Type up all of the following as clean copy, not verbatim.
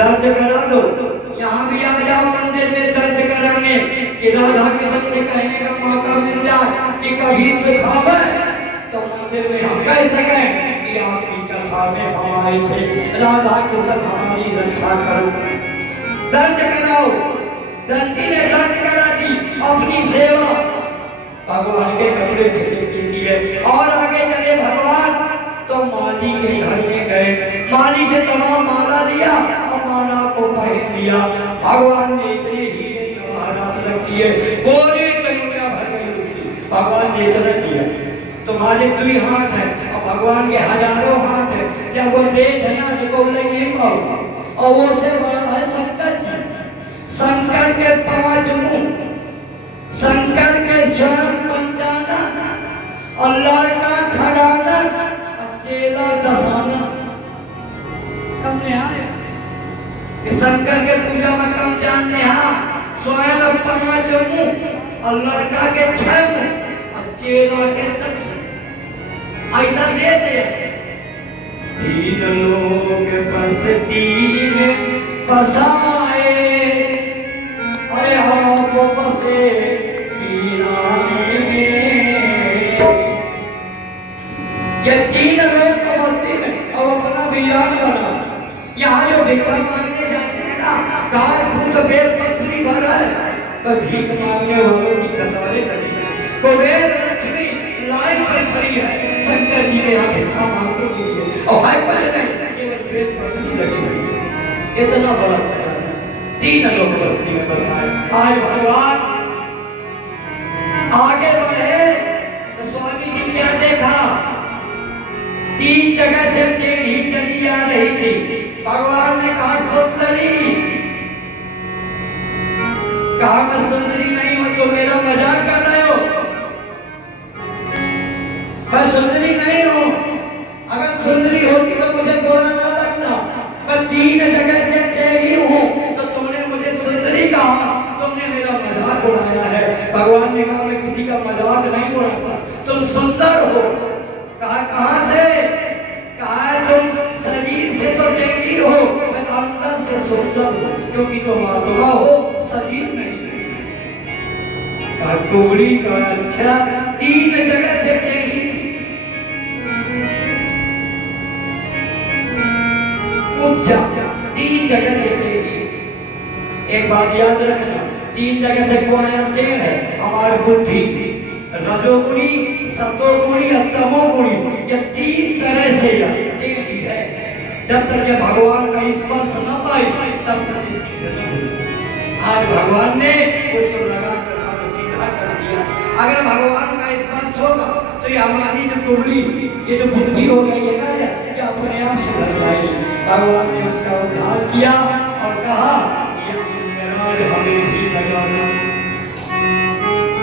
दर्द करा दो, यहाँ भी आ जाओ मंदिर में दर्द कराने कि राधा के दर्द कहने का मौका मिल जाए कि कभी दुखावे तो मंदिर में हम कह सके कि आपकी कथा में हम आए थे, राधा कृष्ण हमारी रक्षा करो। दर्द कराओ। दंती ने दर्द करा दी अपनी सेवा भगवान के कपड़े धोने के लिए और आगे चले भगवान तो माली के घर में गए। माली से तमाम माला लिया और माला को पहन लिया। भगवान ने इतने हीरे जवाहरात रख दिए, पूरी टंकियां भर गई उसकी। भगवान ने इतना किया तो मालिक दुई हाथ है और भगवान के हजारों हाथ है। जब वो देख है ना तो बोले नहीं पाओ और वो से बड़ा है शंकर जी। शंकर के 5 मुंह, शंकर के स्वयं 55 और लड़का खड़ाना चेला 10 कम ने आए। शंकर के पूजा में कम जानते हैं, स्वयं 5 मुंह और लड़का के 6 मुंह और चेला के 10। ऐसा देते 3 लोग बस 3 बसाए, अरे आप बसे वीराने में। ये 3 लोग को बस्ती में और अपना वीरान बना। यहाँ जो भिक्षा मांगने जाते हैं ना, गाय फूट बेल पत्री भर है, तो भीख मांगने वालों की कतारें खड़ी है। कुबेर लक्ष्मी लाइन पर खड़ी है शंकर जी के यहाँ भिक्षा मांगने के लिए और भाई बजे नहीं केवल बेल पत्री लगी हुई है। इतना बड़ा 3 लोग बस्ती में बताए। आज भगवान आगे बढ़े तो स्वामी जी क्या देखा, 3 जगह से टेढ़ी चली आ रही थी। भगवान ने कहा सुंदरी, कहा मैं सुंदरी नहीं हूं तो मेरा मजाक कर रहे हो। मैं सुंदरी नहीं हूं, अगर सुंदरी होती तो मुझे बोलना ना लगता। मैं 3 जगह से टेढ़ी हूं तो तुमने मुझे सुंदरी कहा, तुमने मेरा मजाक उड़ाया है। भगवान ने कहा मैं किसी का मजाक नहीं उड़ाता, तुम सुंदर हो। कहा कहां से, कहा तुम शरीर से तो टेढ़ी हो, मैं अंदर से सुंदर हूं क्योंकि तुम आत्मा हो, शरीर नहीं। कहा टोरी का अच्छा 3 जगह से टेढ़ी उपजा, 3 जगह से टेढ़ी। एक बात याद रखना, 3 जगह से कोई टेढ़ है हमारी बुद्धि, रजोगुणी, सतोगुणी और तमोगुणी, ये 3 तरह से टेढ़ी है। जब तक ये भगवान का स्पर्श न पाए तब तक इसकी आज भगवान ने उसको लगा कर सीधा कर दिया। अगर भगवान का स्पर्श होगा तो ये हमारी जो टुकड़ी, ये जो बुद्धि हो गई है ना, ये अपने आप सुधर जाएगी। भगवान ने उसका उद्धार किया और कहा ये अंगराज हमें भी लगा दो।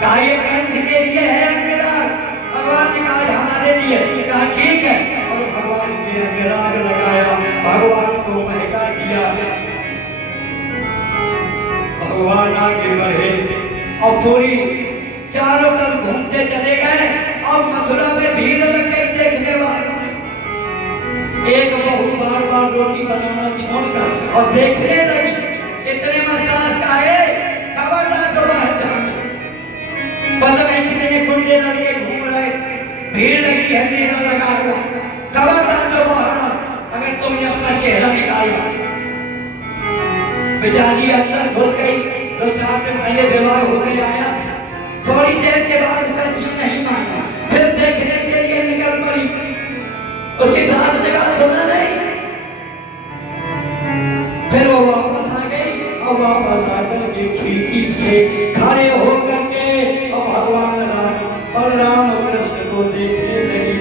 कहा ये कंस के लिए है अंगराज। भगवान ने कहा हमारे लिए। कहा ठीक है और भगवान ने अंगराज लगाया, भगवान को महका दिया। भगवान आगे बढ़े और पूरी चारों तरफ घूमते चले गए और मथुरा में भीड़ लग गई देखने वालों। एक बहू बार बार रोटी बनाना छोड़कर और देखने लगी। इतने में सास आए, खबरदार तो बाहर जाओ। पता नहीं कितने गुंडे लड़के घूम रहे, भीड़ लगी है, मेला लगा हुआ, खबरदार तो बाहर आओ अगर तुमने अपना चेहरा निकाला। बेचारी अंदर घुस गई। 2-4 दिन पहले विवाह होकर आया, थोड़ी देर के बाद उसका जी नहीं माना, फिर देखने के लिए निकल पड़ी। उसके साथ ने कहा सुना नहीं, फिर वो वापस आ गई और वापस आकर के खिड़की से खड़े होकर के और भगवान बलराम कृष्ण को देखने लगी।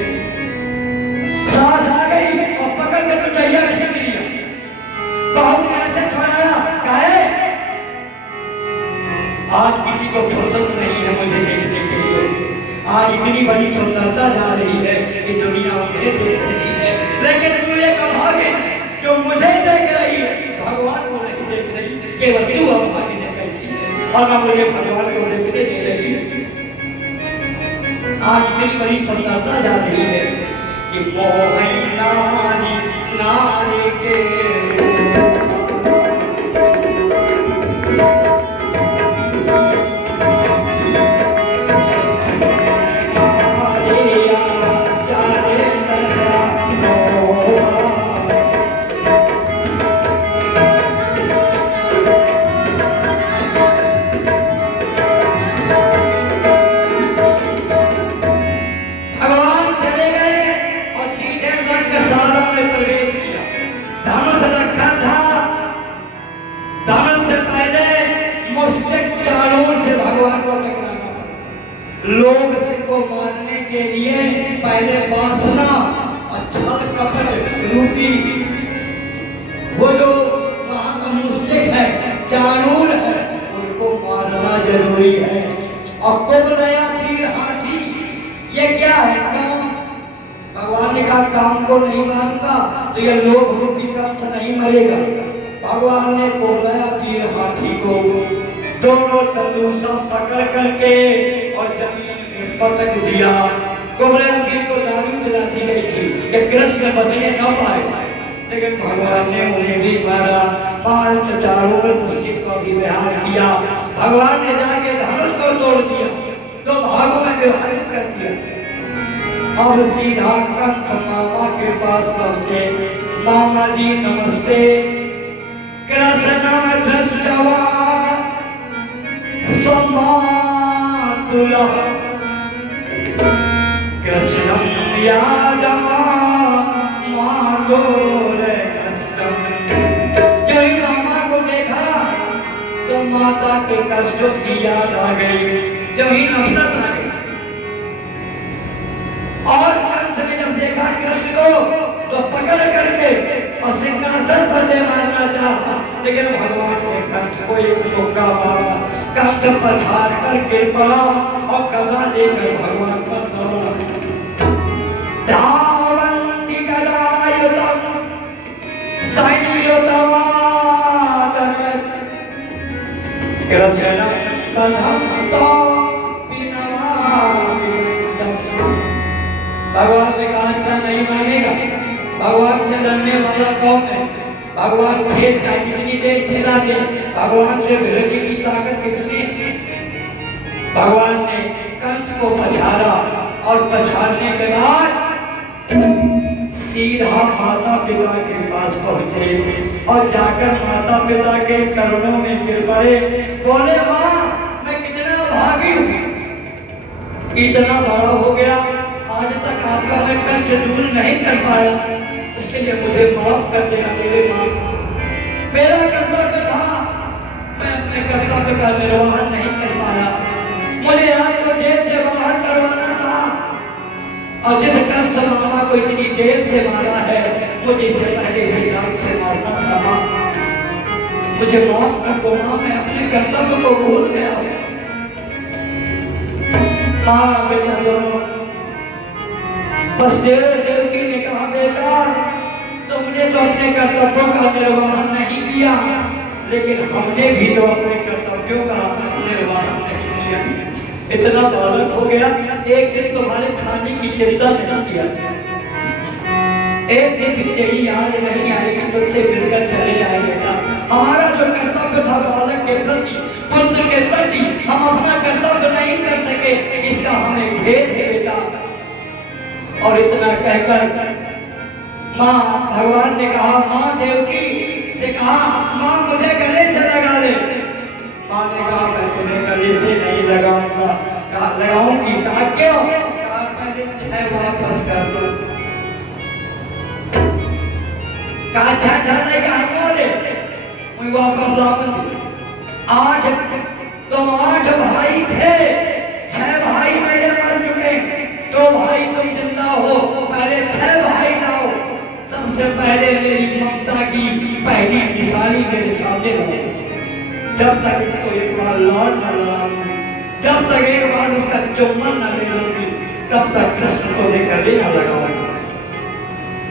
सास आ गई और पकड़ के टुटैया खींच लिया। बहू ने ऐसे छुड़ाया, कहे आज किसी को फुर्सत नहीं है मुझे देखने के लिए। आज इतनी बड़ी सुंदरता जा रही है कि दुनिया मुझे देख रही है, लेकिन तू एक अभागे जो मुझे देख रही है, भगवान को नहीं देख रही। केवल तू अभागी है कैसी है और ना मुझे भगवान को देखने दे रही है। आज इतनी बड़ी सुंदरता जा रही है कि मोहनी नारी नारी के लोग को मारने के लिए पहले वासना और छल कपट रूपी वो जो वहां का मुस्लिक है, चाणूर है, उनको मारना जरूरी है। और कुबलया तीर हाथी, ये क्या है? काम। भगवान ने कहा काम को नहीं मारूंगा तो ये लोभ रूपी कंस नहीं मरेगा। भगवान ने कुबलया तीर हाथी को दोनों तंदूसा पकड़ करके और जमीन में पटक दिया। कुबलया तीर को दारू पिला दी गई थी कि कृष्ण बचने न पाए, लेकिन भगवान ने उन्हें भी मारा। पांच चारों में मुस्लिम को भी विहार किया। भगवान ने जाके धनुष को तोड़ दिया, दो भागों में विभाजित कर दिया। अब सीधा कंस मामा के पास पहुंचे। मामा जी नमस्ते। कृष्ण में दृष्टवा समातुलः कृष्णं यादमा माधोरे कष्टम। जब ही मामा को देखा तो माता के कष्टों की याद आ गई, जब ही नफरत आ गई। और कंस ने जब देखा कृष्ण को तो पकड़ करके और सिंहासन पर ले मारना चाहा, लेकिन भगवान ने कंस को एक मौका मारा। कंस पछाड़ कर गिर पड़ा और गदा लेकर भगवान पर दौड़ा। धावन्ति गदायुधं संयुतमादर कृष्णं तदहंतो विनमामि। भगवान ने कहा अच्छा नहीं मानेगा। भगवान से लड़ने वाला कौन है? भगवान खेत का कितनी देर खिला दे, भगवान से भिड़ने की ताकत किसने? भगवान ने कंस को पछाड़ा और पछाड़ने के बाद सीधा माता पिता के पास पहुंचे और जाकर माता पिता के चरणों में गिर पड़े। बोले माँ मैं कितना भागी हूँ, इतना बड़ा हो गया, आज तक आपका मैं कष्ट दूर नहीं कर पाया, इसके लिए मुझे माफ कर देना मेरे माँ। मेरा कर्तव्य था, मैं अपने कर्तव्य का निर्वहन नहीं कर पाया। मुझे आज तो जेल से बाहर करवाना था, और जिस कंस मामा को इतनी देर से मारा है मुझे इससे पहले से जान से मारना था। माँ मुझे माफ कर दो माँ, मैं अपने कर्तव्य को भूल गया हूँ। माँ बेटा दोनों बस देवकी ने कहा बेटा तुमने तो अपने कर्तव्यों का निर्वहन नहीं किया, लेकिन हमने भी तो अपने कर्तव्यों का निर्वहन नहीं किया। इतना बालक हो गया, एक दिन तुम्हारे खाने की चिंता नहीं किया, एक दिन यही याद नहीं आएगी तुझसे मिलकर चले जाएंगे। हमारा जो कर्तव्य था बालक के प्रति, पुत्र के प्रति, हम अपना कर्तव्य नहीं कर सके, इसका हमें खेद है बेटा। और इतना कहकर माँ भगवान ने कहा माँ देवकी से कहा माँ मुझे गले से लगा ले। माँ ने कहा मैं तुम्हें गले से नहीं लगाऊंगा। कहा लगाऊंगी। कहा क्यों? कहा पहले 6 वापस कर दो। कहा 6 नहीं कहा बोले मुझे वापस लाओ। 8 तुम 8 भाई थे, 6 भाई मेरे मर चुके, 2 भाई तुम जिंदा हो, पहले 6 भाई लाओ। सबसे पहले मेरी ममता की पहली निशानी मेरे सामने लाओ। जब तक इसको एक बार लौट न लगाऊंगी, जब तक एक बार उसका चुम्बन न ले लूंगी, तब तक कृष्ण को लेकर न लगाऊंगी।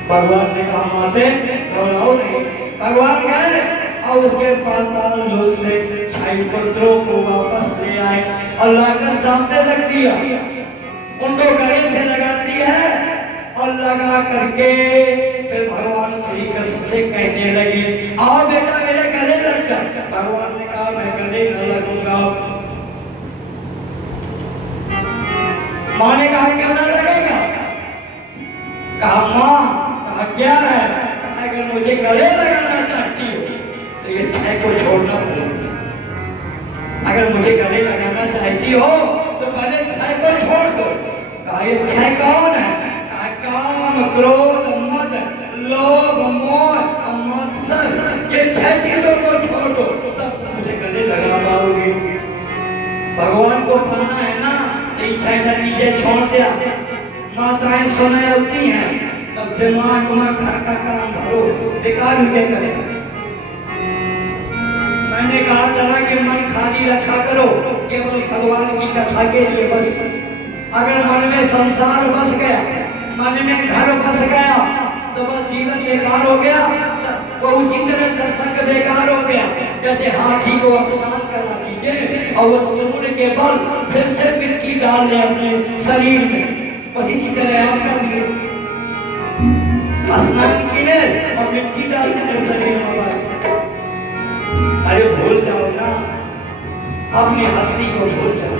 भगवान ने कहा माते घबराओ नहीं। भगवान गए और उसके पाताल लोक से 6 पुत्रों को वापस ले आए और लाकर सामने रख दिया। उनको गले से लगाती है और लगा करके फिर भगवान श्री कृष्ण से कहने लगी आओ बेटा मेरे गले लग जा। भगवान ने कहा मैं गले न लगूंगा। माँ ने कहा क्यों न लगेगा? कहा माँ कहा क्या है? कहा अगर मुझे गले लगाना चाहती हो तो ये 6 को छोड़ना पड़ेगा। अगर मुझे गले लगाना चाहती हो तो पहले 6 को छोड़ दो। कहा ये 6 कौन है? कहा काम क्रोध मद लोभ मोह और मत्सर, ये 6 चीजों को छोड़ दो तब मुझे गले लगा पाओगे। भगवान को पाना है ना, ये ऐसा चीजें छोड़ दिया। माताएं समय होती हैं, तब दिमाग में घर का काम भरो, बेकार ही क्या करे। मैंने कहा जरा कि मन खाली रखा करो केवल भगवान की कथा के लिए बस। अगर मन में संसार बस गया, मन में घर बस गया, तो बस जीवन बेकार हो गया। वो उसी तरह सत्संग बेकार हो गया जैसे हाथी को स्नान करा दीजिए और वो सूर्य के बल फिर से मिट्टी डाल ले अपने शरीर में, बस इसी तरह आप कर दिए स्नान किए और मिट्टी डाल के शरीर में। अरे भूल जाओ ना, अपनी हस्ती को भूल जाओ,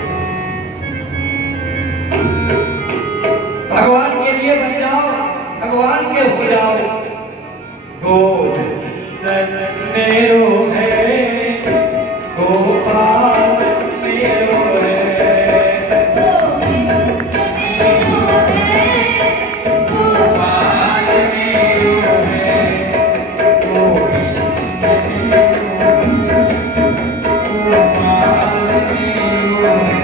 भगवान के लिए बन जाओ, भगवान के हो जाओ। गोविंद मेरो है, गोपाल मेरो है, गोविंद मेरो है, गोपाल मेरो है, गोविंद मेरो है, गोपाल मेरो है।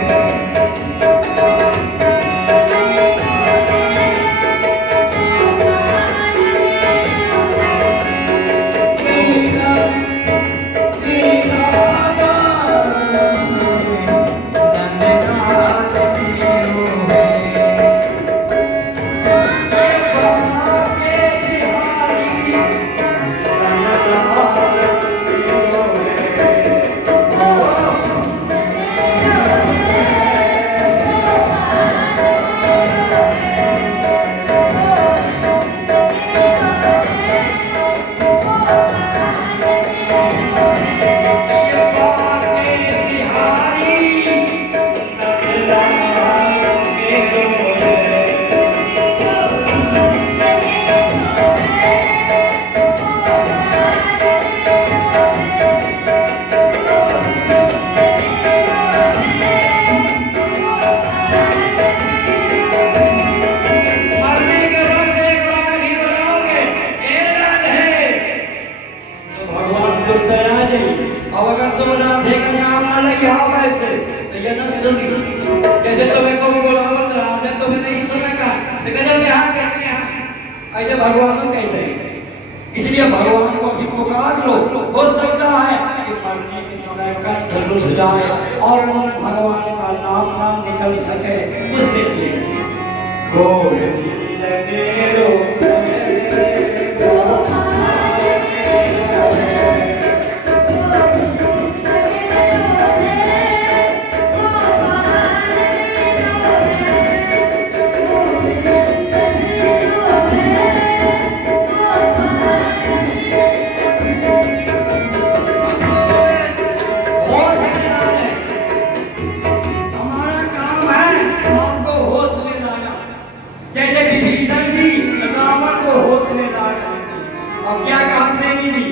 जैसे तुम्हें को बुलावत रहा है, तुम्हें नहीं सुना का, तो कहते यहाँ कहते हैं ऐसे भगवान को कहते हैं। इसलिए भगवान को अभी पुकार लो, हो सकता है कि मरने के समय कंठ रुझ जाए और भगवान का नाम ना निकल सके, उसके लिए गोविंद मेरो क्या कहा प्रेमी जी,